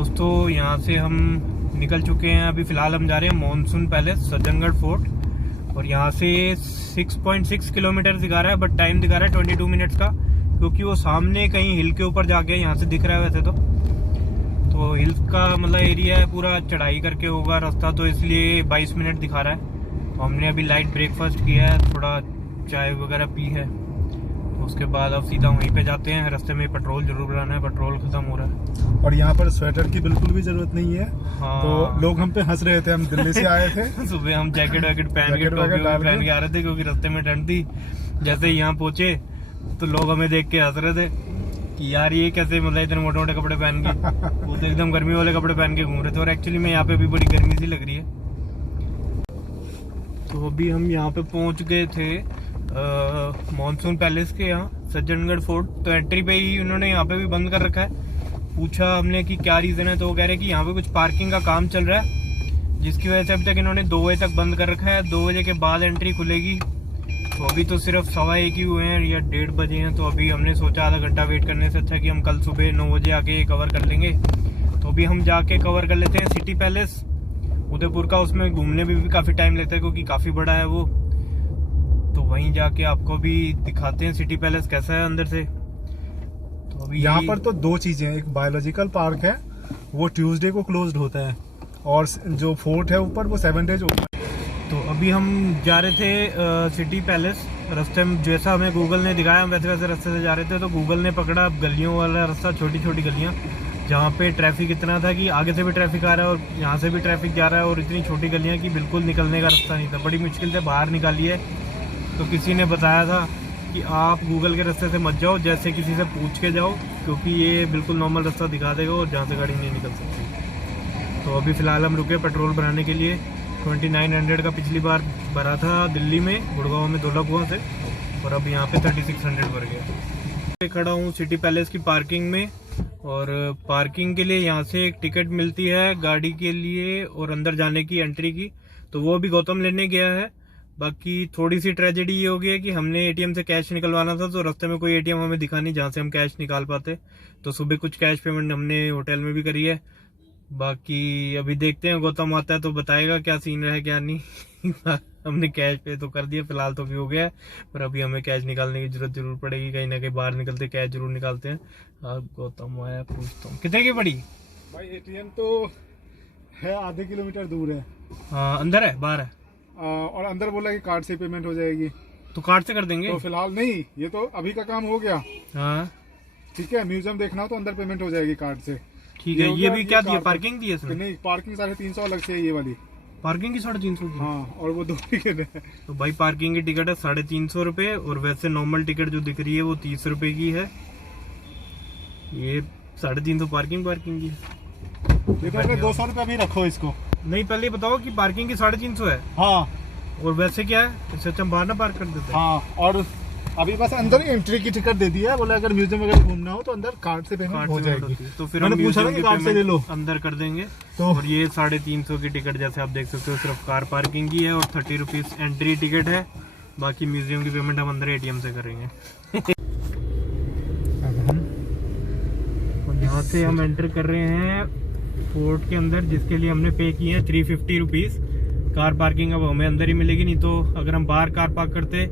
दोस्तों यहाँ से हम निकल चुके हैं। अभी फ़िलहाल हम जा रहे हैं मॉनसून पैलेस सज्जनगढ़ फोर्ट, और यहाँ से 6.6 किलोमीटर दिखा रहा है, बट टाइम दिखा रहा है 22 मिनट्स का, क्योंकि वो सामने कहीं हिल के ऊपर जाके यहाँ से दिख रहा है। वैसे तो हिल्स का मतलब एरिया है, पूरा चढ़ाई करके होगा रास्ता, तो इसलिए 22 मिनट दिखा रहा है। तो हमने अभी लाइट ब्रेकफास्ट किया है, थोड़ा चाय वगैरह पी है, तो उसके बाद अब सीधा वहीं पे जाते हैं। रास्ते में पेट्रोल जरूर भराना है, पेट्रोल खत्म हो रहा है। और यहाँ पर स्वेटर की बिल्कुल भी जरूरत नहीं है। हाँ। तो लोग हम पे हंस रहे थे, हम दिल्ली से आए थे। सुबह हम जैकेट वैकेट पहन के टोपी पहन के आ रहे थे, क्योंकि रास्ते में ठंड थी। जैसे यहाँ पहुंचे तो लोग हमें देख के हंस रहे थे कि यार ये कैसे मतलब इतने मोटे मोटे कपड़े पहन के, वो तो एकदम गर्मी वाले कपड़े पहन के घूम रहे थे। और एक्चुअली में यहाँ पे भी बड़ी गर्मी सी लग रही है। तो अभी हम यहाँ पे पहुंच गए थे मॉनसून पैलेस के यहाँ सज्जनगढ़ फोर्ट। तो एंट्री पे ही उन्होंने यहाँ पे भी बंद कर रखा है। पूछा हमने कि क्या रीजन है, तो वो कह रहे हैं कि यहाँ पे कुछ पार्किंग का काम चल रहा है, जिसकी वजह से अभी तक इन्होंने 2 बजे तक बंद कर रखा है। 2 बजे के बाद एंट्री खुलेगी। तो अभी तो सिर्फ 1:15 ही हुए हैं या 1:30 बजे हैं। तो अभी हमने सोचा आधा घंटा वेट करने से अच्छा कि हम कल सुबह 9 बजे आके कवर कर लेंगे। तो अभी हम जाके कवर कर लेते हैं सिटी पैलेस उदयपुर का। उसमें घूमने में भी काफ़ी टाइम लगता है, क्योंकि काफ़ी बड़ा है वो। तो वहीं जाके आपको भी दिखाते हैं सिटी पैलेस कैसा है अंदर से। तो अभी यहाँ पर तो 2 चीजें हैं, एक बायोलॉजिकल पार्क है, वो ट्यूसडे को क्लोज्ड होता है, और जो फोर्ट है ऊपर वो 7 डेज ओपन है। तो अभी हम जा रहे थे सिटी पैलेस। रास्ते में जैसा हमें गूगल ने दिखाया, हम वैसे वैसे रास्ते से जा रहे थे। तो गूगल ने पकड़ा गलियों वाला रास्ता, छोटी छोटी गलियाँ, जहाँ पे ट्रैफिक इतना था कि आगे से भी ट्रैफिक आ रहा है और यहाँ से भी ट्रैफिक जा रहा है, और इतनी छोटी गलियाँ कि बिल्कुल निकलने का रास्ता नहीं था। बड़ी मुश्किल से बाहर निकाली है। तो किसी ने बताया था कि आप गूगल के रास्ते से मत जाओ, जैसे किसी से पूछ के जाओ, क्योंकि ये बिल्कुल नॉर्मल रास्ता दिखा देगा और जहाँ से गाड़ी नहीं निकल सकती। तो अभी फ़िलहाल हम रुके पेट्रोल भराने के लिए। 2900 का पिछली बार भरा था दिल्ली में, गुड़गांव में धोला कुआं से, और अब यहाँ पे 3600 भर गया। खड़ा हूँ सिटी पैलेस की पार्किंग में, और पार्किंग के लिए यहाँ से एक टिकट मिलती है गाड़ी के लिए और अंदर जाने की एंट्री की। तो वो भी गौतम लेने गया है। बाकी थोड़ी सी ट्रेजेडी ये हो गई है कि हमने एटीएम से कैश निकलवाना था, तो रास्ते में कोई एटीएम हमें दिखा नहीं जहाँ से हम कैश निकाल पाते। तो सुबह कुछ कैश पेमेंट हमने होटल में भी करी है। बाकी अभी देखते हैं, गौतम आता है तो बताएगा क्या सीन है क्या नहीं। हमने कैश पे तो कर दिया फिलहाल, तो भी हो गया है, पर अभी हमें कैश निकालने की जरूरत जरूर पड़ेगी। कहीं ना कहीं बाहर निकलते कैश जरूर निकालते हैं। अब गौतम आया, पूछता हूँ कितने की पड़ी भाई। एटीएम तो है आधे किलोमीटर दूर है। हाँ, अंदर है बाहर है? और अंदर बोला कि कार्ड से पेमेंट हो जाएगी। तो कार्ड से कर देंगे। तो फिलहाल नहीं, ये तो अभी का काम हो गया। हाँ ठीक है, म्यूजियम देखना हो तो अंदर पेमेंट हो जाएगी कार्ड से। ठीक है। ये भी क्या दिया, पार्किंग दी है इसमें? नहीं, पार्किंग 350 अलग से है ये वाली। पार्किंग की 350 की? हाँ, और वो 2 टिकट है। तो भाई पार्किंग की टिकट है 350 रुपये, और वैसे नॉर्मल टिकट जो दिख रही है वो 30 रुपये की है। ये 350 पार्किंग की है। ये पहले 200 रुपये भी रखो इसको। नहीं, पहले बताओ कि पार्किंग की 350 है। हाँ, और वैसे क्या है, इससे अच्छा बाहर ना पार्क कर देते हैं। हाँ, और अभी बस अंदर एंट्री की टिकट दे दी है। बोला अगर म्यूजियम वगैरह घूमना हो तो अंदर कार्ड से पेमेंट हो जाएगी। तो फिर मैंने हम पूछा ना कि कार्ड से ले लो, अंदर कर देंगे। तो और ये 350 की टिकट जैसे आप देख सकते हो सिर्फ कार पार्किंग की है, और 30 रुपीज एंट्री टिकट है। बाकी म्यूजियम की पेमेंट हम अंदर एटीएम से करेंगे। और यहाँ से हम एंटर कर रहे हैं फोर्ट के अंदर, जिसके लिए हमने पे किए हैं 350 रुपीज। कार पार्किंग अब हमें अंदर ही मिलेगी, नहीं तो अगर हम बाहर कार पार्क करते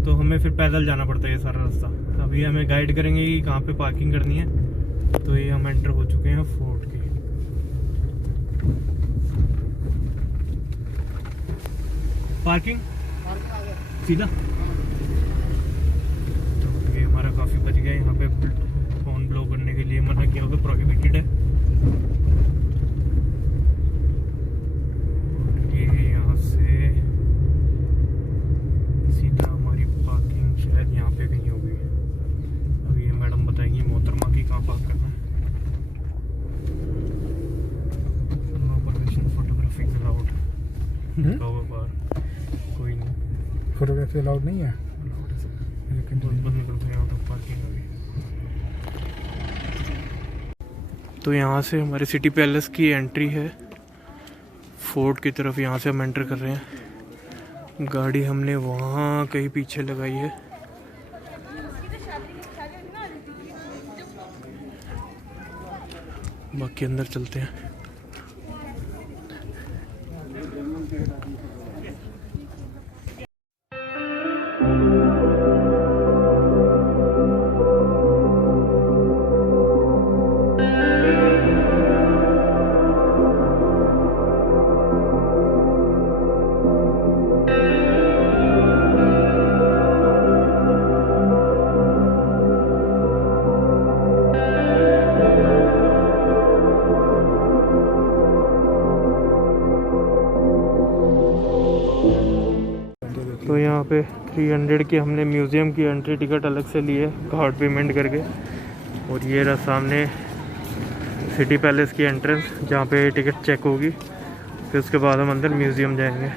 तो हमें फिर पैदल जाना पड़ता है ये सारा रास्ता। अभी हमें गाइड करेंगे कि कहाँ पे पार्किंग करनी है। तो ये हम एंटर हो चुके हैं फोर्ट के। पार्किंग सीधा। तो ये हमारा काफी बच गया। यहाँ पे फोन ब्लो करने के लिए मना किया होगा, प्रोहिबिटेड है। ये यहाँ से सीधा हमारी पार्किंग शायद यहाँ पे कहीं होगी। अभी ये मैडम बताएंगी मोहतरमा की कहाँ पार्क करना है। No permission photography allowed. कोई नहीं, फोटोग्राफी अलाउड नहीं है। लेकिन बंद कर दो यहाँ तक पार्किंग अभी। तो यहाँ से हमारे सिटी पैलेस की एंट्री है फोर्ट की तरफ। यहाँ से हम एंटर कर रहे हैं। गाड़ी हमने वहाँ कहीं पीछे लगाई है। बाकी अंदर चलते हैं। तो यहाँ पे 300 की हमने म्यूज़ियम की एंट्री टिकट अलग से ली है कार्ड पेमेंट करके। और ये रहा सामने सिटी पैलेस की एंट्रेंस जहाँ पे टिकट चेक होगी, फिर उसके बाद हम अंदर म्यूज़ियम जाएंगे।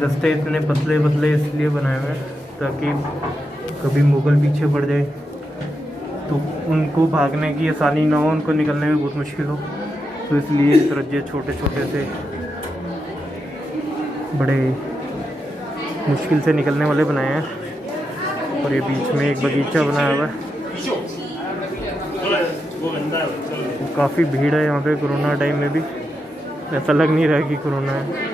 रास्ते इतने पतले पतले इसलिए बनाए हुए हैं ताकि कभी मुगल पीछे पड़ जाए तो उनको भागने की आसानी ना हो, उनको निकलने में बहुत मुश्किल हो। तो इसलिए इस रज्जे छोटे छोटे से बड़े मुश्किल से निकलने वाले बनाए हैं। और ये बीच में एक बगीचा बनाया हुआ है। काफ़ी भीड़ है यहाँ पे कोरोना टाइम में भी, ऐसा लग नहीं रहा कि कोरोना है।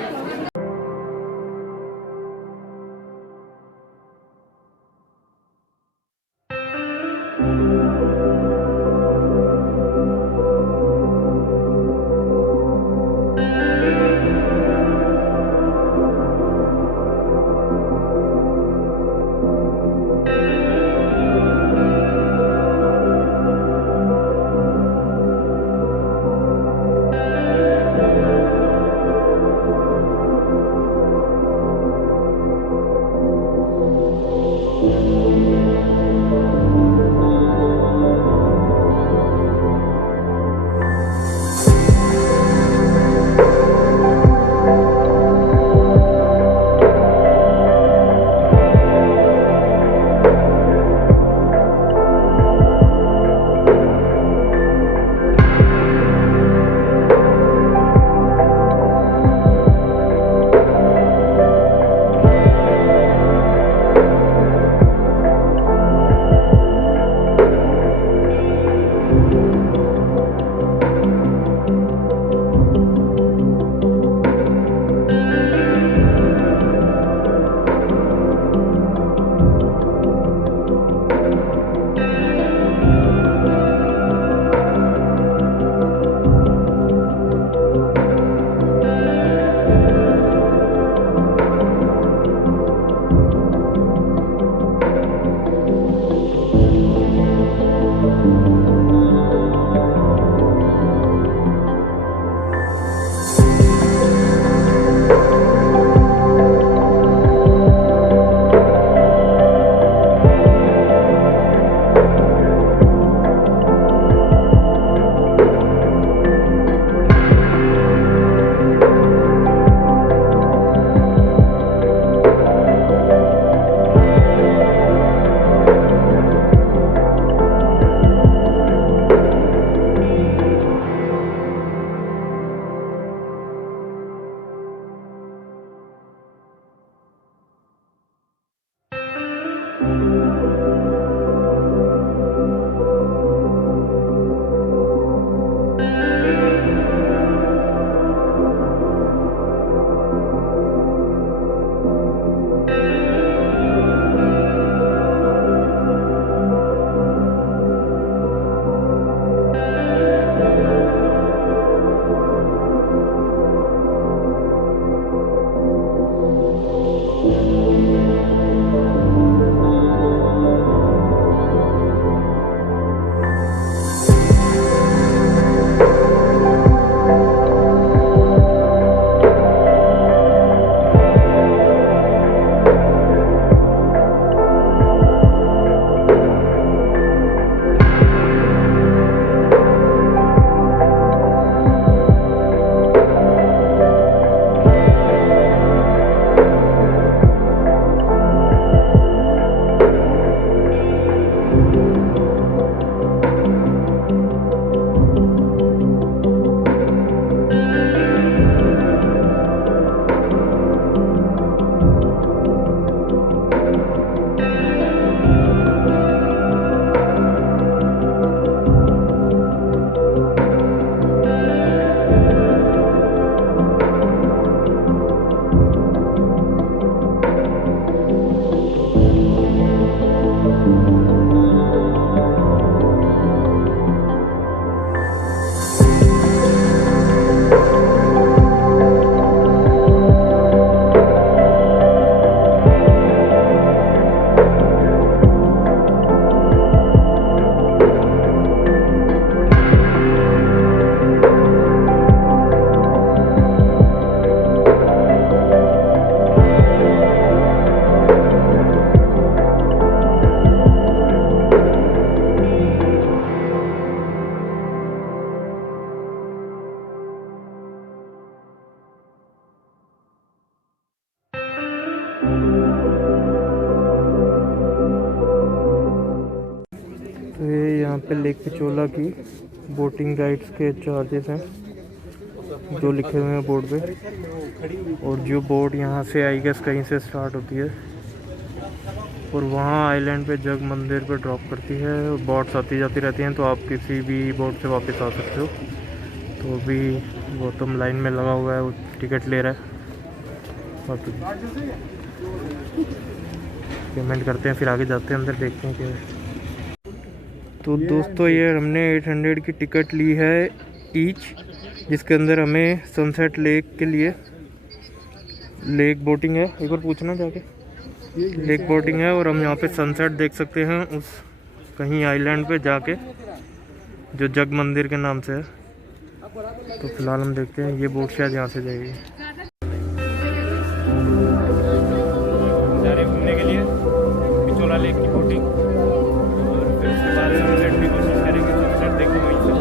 यहाँ पे लेक पिचोला की बोटिंग राइड्स के चार्जेस हैं जो लिखे हुए हैं बोर्ड पे। और जो बोट यहाँ से आई गेस कहीं से स्टार्ट होती है और वहाँ आइलैंड पे जग मंदिर पे ड्रॉप करती है। बोट्स आती जाती रहती हैं, तो आप किसी भी बोट से वापस आ सकते हो। तो अभी गौतम लाइन में लगा हुआ है, वो टिकट ले रहा है। पेमेंट करते हैं, फिर आगे जाते हैं, अंदर देखते हैं क्या है। तो दोस्तों ये हमने 800 की टिकट ली है ईच, जिसके अंदर हमें सनसेट लेक के लिए लेक बोटिंग है। एक बार पूछना जाके, लेक बोटिंग है और हम यहाँ पे सनसेट देख सकते हैं उस कहीं आइलैंड पे जाके, जो जग मंदिर के नाम से है। तो फिलहाल हम देखते हैं, ये बोट शायद यहाँ से जाएगी। जा रहे हैं घूमने के लिए पिचोला लेक की बोटिंग, और फिर उसके बाद सनसेट की कोशिश करेंगे, सनसेट देखो वहीं से।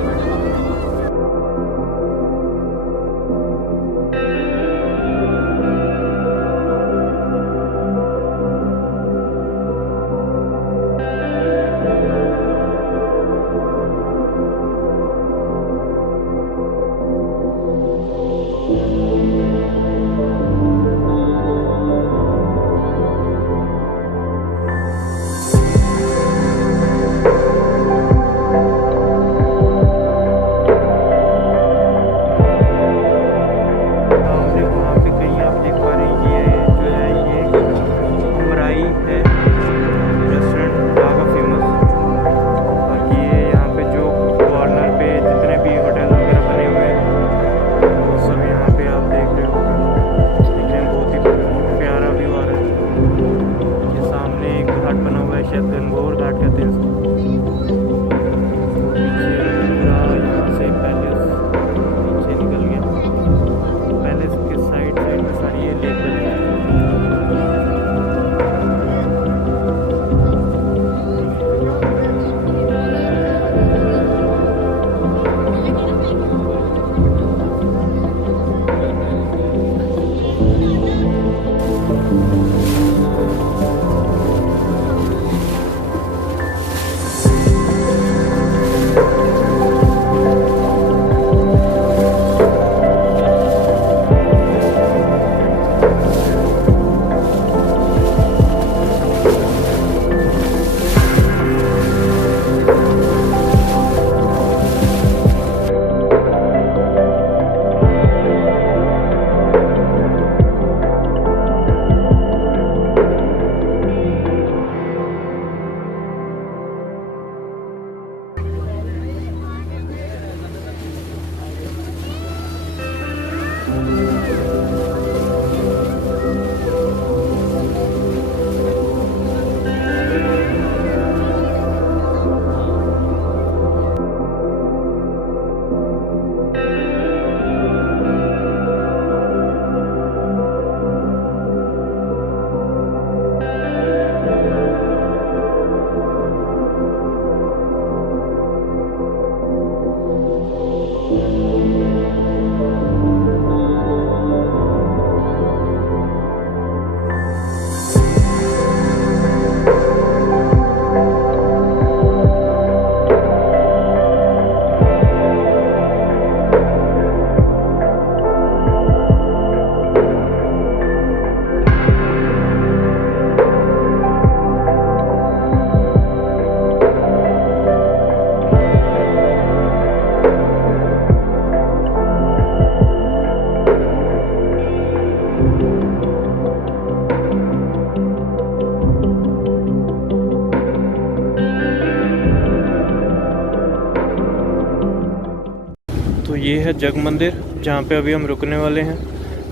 तो ये है जग मंदिर, जहाँ पे अभी हम रुकने वाले हैं।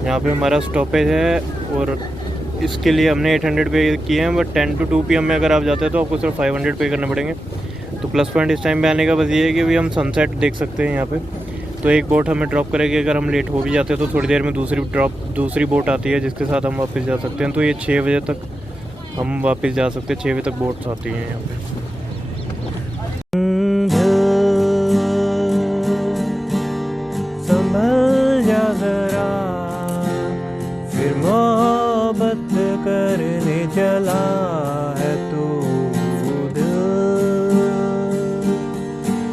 यहाँ पे हमारा स्टॉपेज है और इसके लिए हमने 800 पे किए हैं, बट 10 to 2 PM में अगर आप जाते हैं तो आपको सिर्फ 500 पे करने पड़ेंगे। तो प्लस पॉइंट इस टाइम पे आने का बस ये है कि अभी हम सनसेट देख सकते हैं यहाँ पे। तो एक बोट हमें ड्रॉप करेगी, अगर हम लेट हो भी जाते हैं तो थोड़ी देर में दूसरी बोट आती है जिसके साथ हम वापस जा सकते हैं। तो ये 6 बजे तक हम वापस जा सकते हैं, 6 बजे तक बोट्स आती हैं यहाँ पे। संभल जा जरा, फिर मोहब्बत करने चला।